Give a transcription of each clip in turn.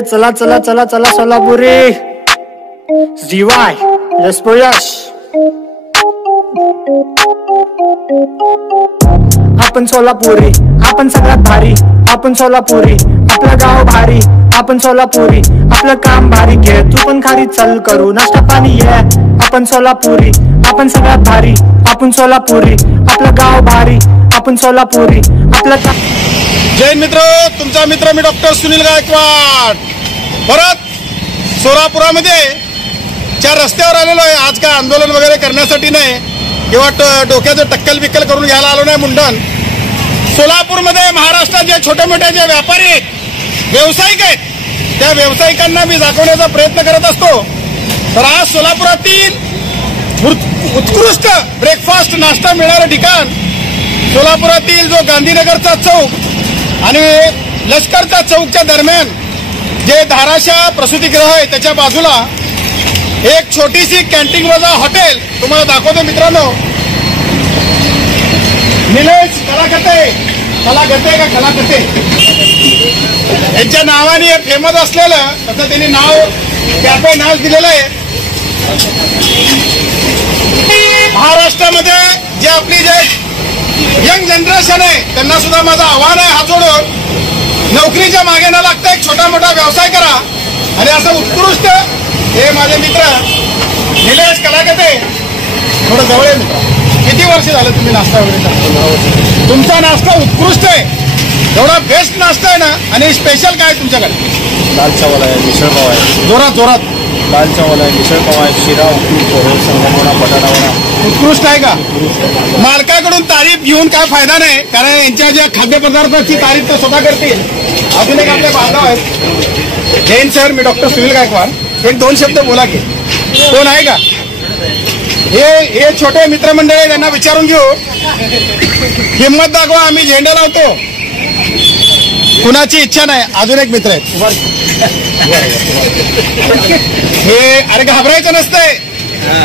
चला चला चला चला सोलापुरी जीवाय यश आपण सोलापुरी, आपण सगळ्यात भारी, आपण सोलापुरी, आपलं गाव भारी, आपण सोलापुरी, आपलं काम भारी, घे तू पण खारी, चल करू नाश्ता पाणी ये, आपण सोलापुरी, आपण सगळ्यात भारी, आपण सोलापुरी, आपलं गाव भारी, आपण सोलापुरी, आपलं काम. जय मित्र, तुमचा मित्र मी डॉक्टर सुनील गायकवाड परत सोलापुरामध्ये च्या रस्त्यावर आलेलो आहे. आज काय आंदोलन वगैरे करण्यासाठी नाही किंवा डोक्याचं टक्कल बिक्कल करून घ्यायला आलो नाही. मुंडन सोलापूरमध्ये महाराष्ट्रात जे छोटे मोठे जे व्यापारी आहेत, व्यावसायिक आहेत, त्या व्यावसायिकांना मी दाखवण्याचा प्रयत्न करत असतो. तर आज सोलापुरातील उत्कृष्ट ब्रेकफास्ट नाश्ता मिळणारं ठिकाण सोलापुरातील जो गांधीनगरचा चौक आणि लष्करच्या चौकच्या दरम्यान जे धाराशा प्रसूतीगृह आहे त्याच्या बाजूला एक छोटीशी कॅन्टीन वजा हॉटेल तुम्हाला दाखवतो मित्रांनो. निलेश कलागते यांच्या नावाने फेमस असलेलं तसं त्यांनी नाव कॅफे नाव दिलेलं आहे. महाराष्ट्रामध्ये जे आपली जे यंग जनरेशन आहे त्यांना सुद्धा माझं आव्हान आहे, हात जोडून नोकरीच्या मागे न लागता एक छोटा मोठा व्यवसाय करा. आणि असं उत्कृष्ट हे माझे मित्र निलेश कलागते, थोडं जवळ आहे मित्र. किती वर्ष झालं तुम्ही नाश्ता वगैरे करता? तुमचा नाश्ता उत्कृष्ट आहे, एवढा बेस्ट नाश्ता आहे ना. आणि स्पेशल काय तुमच्याकडे? दाल चावल आहे, मिसळ पाव आहे. जोरात दाल चावल आहे, मिसळ पाव आहे, शिरा, उपीट, पोहे, संगमवडा, बटाटा वडा. उत्कृष्ट आहे का? मालकाकडून तारीफ घेऊन काय फायदा नाही, कारण यांच्या ज्या खाद्यपदार्थाची तारीफ तर स्वतः करतील. अजून एक आपले बांधव आहेत. जैन सर, मी डॉक्टर सुनील गायकवाड. एक दोन शब्द बोला की. कोण आहे का? हे छोटे मित्रमंडळी, त्यांना विचारून घेऊ. हिंमत दाखवा, आम्ही झेंडा लावतो. कुणाची इच्छा नाही. अजून एक मित्र आहेत. हे अरे घाबरायचं नसतंय.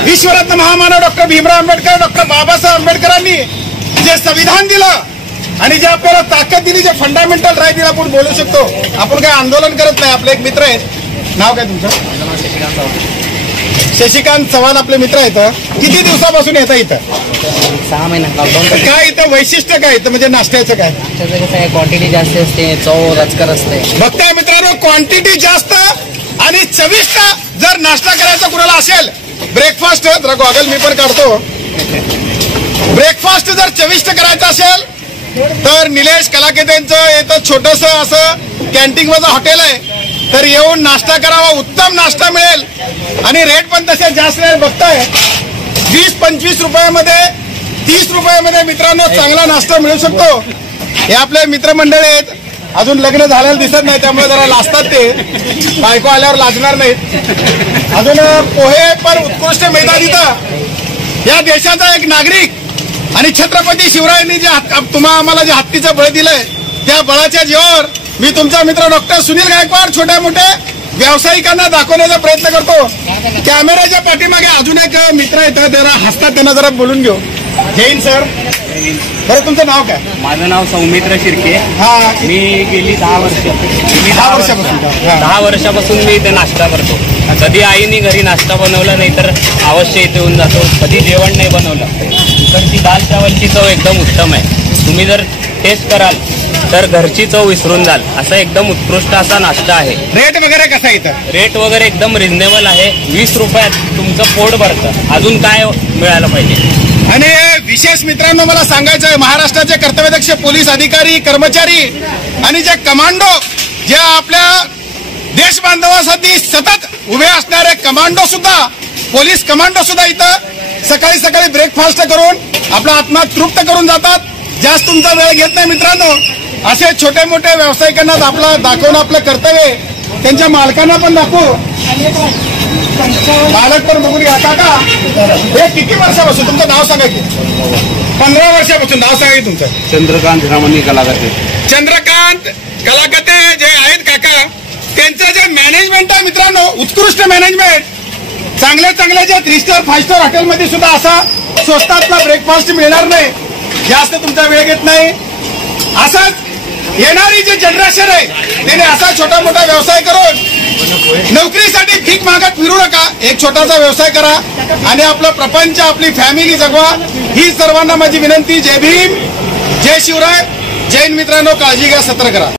विश्वरत्न महामानव डॉक्टर भीमराव आंबेडकर, डॉक्टर बाबासाहेब आंबेडकरांनी जे संविधान दिलं आणि जे आपल्याला ताकद दिली, जे फंडामेंटल राईट दिला, आपण बोलू शकतो. आपण काय आंदोलन करत नाही. आपले एक मित्र आहेत. नाव काय तुमचं? शशिकांत चव्हाण आपले मित्र आहेत. किती दिवसापासून येतं इथं? 6 महिना. लॉकडाऊन. काय इथं वैशिष्ट्य काय इथं, म्हणजे नाश्त्याचं काय? कसं आहे, क्वांटिटी जास्त असते, चव रचकर असते. बघताय मित्रांनो, क्वांटिटी जास्त आणि चविष्ट. जर नाश्ता करायचा कुणाला असेल, ब्रेकफास्ट, जरा गॉगल मी पण काढतो. ब्रेकफास्ट जर चविष्ट करायचं असेल तर निलेश कलाकेतेंचं येतं छोटंसं असं कॅन्टीन वजा हॉटेल आहे. तर येऊन नाश्ता करावा, उत्तम नाश्ता मिळेल. आणि रेट पण तसे जास्त नाही. बघताय 20-25 रुपयामध्ये, 30 रुपयामध्ये मित्रांनो चांगला नाश्ता मिळू शकतो. हे आपले मित्रमंडळी आहेत. अजून लग्न झालेलं दिसत नाही, त्यामुळे जरा लाजतात ते. बायको आल्यावर लाजणार नाहीत. अजून पोहे पण उत्कृष्ट मिळतात इथं. या देशाचा एक नागरिक आणि छत्रपती शिवरायांनी जे आम्हाला जे हत्तीचं बळ दिलंय, त्या बळाच्या जीवावर मी तुमचा मित्र डॉक्टर सुनील गायकवाड छोट्या मोठ्या व्यावसायिकांना दाखवण्याचा प्रयत्न करतो. कॅमेऱ्याच्या पाठीमागे अजून एक मित्र येतात, जरा हसतात, त्यांना जरा बोलून घेऊ. जैन सर, बरं तुमचं नाव काय? माझं नाव सौमित्र शिर्के. हा, मी गेली 10 वर्षापासून 10 वर्षापासून मी इथे नाश्ता करतो. कधी आईने घरी नाश्ता बनवला नाही तर अवश्य इथे येऊन जातो. कधी जेवण नाही बनवलं. इकडची दाल चावलची चव एकदम उत्तम आहे. तुम्ही जर टेस्ट कराल तर घरची चव विसरून जाल. असा एकदम उत्कृष्ट असा नाश्ता आहे. रेट वगैरे कसा इथं? रेट वगैरे एकदम रिझनेबल आहे. 20 रुपयात तुमचं पोट भरतं. अजून काय मिळालं पाहिजे? आणि विशेष मित्रांनो मला सांगायचं आहे, महाराष्ट्राचे कर्तव्यदक्ष पोलीस अधिकारी, कर्मचारी आणि जे कमांडो, जे आपल्या देश बांधवासाठी सतत उभे असणारे कमांडो सुद्धा, पोलीस कमांडो सुद्धा इथं सकाळी सकाळी ब्रेकफास्ट करून आपला आत्मा तृप्त करून जातात. जास्त तुमचा वेळ घेत नाही मित्रांनो. असे छोटे मोठे व्यावसायिकांना आपला दाखवणं आपलं कर्तव्य आहे. त्यांच्या मालकांना पण दाखवू. मालक पण बघून घ्या. काका, हे किती वर्षापासून? तुमचं नाव सांगा की. 15 वर्षापासून. नाव सांगा की तुमचं? चंद्रकांत रमणी कलागते. चंद्रकांत कलागते जे आहेत काका, त्यांचं जे मॅनेजमेंट आहे मित्रांनो, उत्कृष्ट मॅनेजमेंट. चांगले जे 3 स्टार 5 स्टार हॉटेलमध्ये सुद्धा असा स्वस्तातला ब्रेकफास्ट मिळणार नाही. जास्त तुमचा वेळ घेत नाही. असंच येणारी जे जनरेशन आहे त्याने असा छोटा मोठा व्यवसाय करून नोकरीसाठी भीक मागत फिरू नका. एक छोटासा व्यवसाय करा आणि आपलं प्रपंच, आपली फॅमिली जगवा. ही सर्वांना माझी विनंती. जय भीम, जय शिवराय. जैन मित्रांनो, काळजी घ्या, सत्र करा.